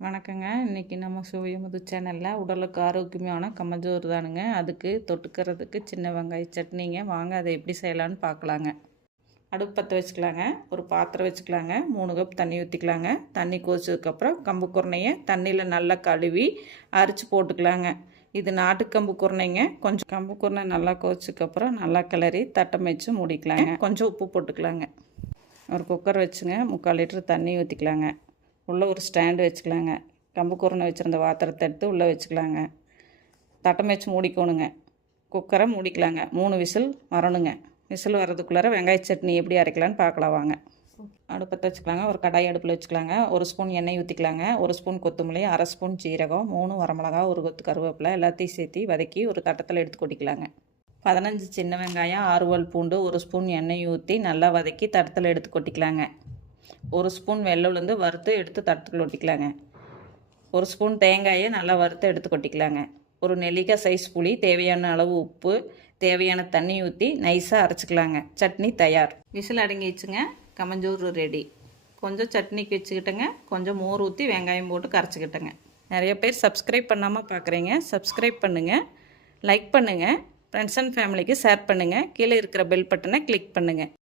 வணக்கங்க. இன்றைக்கி நம்ம சுவையமுது சேனலில் உடலுக்கு ஆரோக்கியமான கம்மஞ்சோறு தானுங்க. அதுக்கு தொட்டுக்கிறதுக்கு சின்ன வெங்காய சட்னிங்க. வாங்க அதை எப்படி செய்யலான்னு பார்க்கலாங்க. அடுப்பு பற்ற வச்சுக்கலாங்க. ஒரு பாத்திரம் வச்சுக்கலாங்க. 3 கப் தண்ணி ஊற்றிக்கலாங்க. தண்ணி கொதிச்சதுக்கப்புறம் கம்பு குருணையை தண்ணியில் நல்லா கழுவி அரிச்சு போட்டுக்கலாங்க. இது நாட்டு கம்பு குருணைங்க. கொஞ்சம் கம்பு குருணை நல்லா கொதிச்சதுக்கப்புறம் நல்லா கிளறி தட்டம் வச்சு மூடிக்கலாங்க. கொஞ்சம் உப்பு போட்டுக்கலாங்க. ஒரு குக்கர் வச்சுங்க 3/4 லிட்டர் தண்ணி ஊற்றிக்கலாங்க. உள்ளே ஒரு ஸ்டாண்டு வச்சுக்கலாங்க. கம்பு குருணை வச்சுருந்த பாத்திரத்தை எடுத்து உள்ளே வச்சுக்கலாங்க. தட்டம் வச்சு மூடிக்கணுங்க. குக்கரை மூடிக்கலாங்க. 3 விசில் வரணுங்க. விசில் வர்றதுக்குள்ளார வெங்காய சட்னி எப்படி அரைக்கலான்னு பார்க்கலாம் வாங்க. அடுப்பத்தை வச்சுக்கலாங்க. ஒரு கடாய் அடுப்பில் வச்சுக்கலாங்க. 1 ஸ்பூன் எண்ணெய் ஊற்றிக்கலாங்க. 1 ஸ்பூன் கொத்தமல்லி, 1/2 ஸ்பூன் ஜீரகம், 3 வரமிளகா, 1 கொத்து கருவேப்பிலை எல்லாத்தையும் சேர்த்து வதக்கி ஒரு தட்டத்தில் எடுத்து கொட்டிக்கலாங்க. 15 சின்ன வெங்காயம், 6 பல் பூண்டு, 1 ஸ்பூன் எண்ணெய் ஊற்றி நல்லா வதக்கி தட்டத்தில் எடுத்து கொட்டிக்கலாங்க. 1 ஸ்பூன் வெள்ளை உளுந்து வறுத்து எடுத்து தட்டத்தில் கொட்டிக்கலாங்க. 1 ஸ்பூன் தேங்காயை நல்லா வறுத்து எடுத்து கொட்டிக்கலாங்க. ஒரு நெல்லிக்காய் சைஸ் புளி, தேவையான அளவு உப்பு, தேவையான தண்ணி ஊற்றி நைஸாக அரைச்சிக்கலாங்க. சட்னி தயார். விசில் அடங்கிடுச்சுங்க. கம்மஞ்சோறு ரெடி. கொஞ்சம் சட்னிக்கு வச்சுக்கிட்டேங்க. கொஞ்சம் மோர் ஊற்றி வெங்காயம் போட்டு கரைச்சிக்கிட்டேங்க. நிறைய பேர் சப்ஸ்கிரைப் பண்ணாமல் பார்க்குறீங்க. சப்ஸ்கிரைப் பண்ணுங்கள், லைக் பண்ணுங்கள், ஃப்ரெண்ட்ஸ் அண்ட் ஃபேமிலிக்கு ஷேர் பண்ணுங்கள். கீழே இருக்கிற பெல் பட்டனை கிளிக் பண்ணுங்கள்.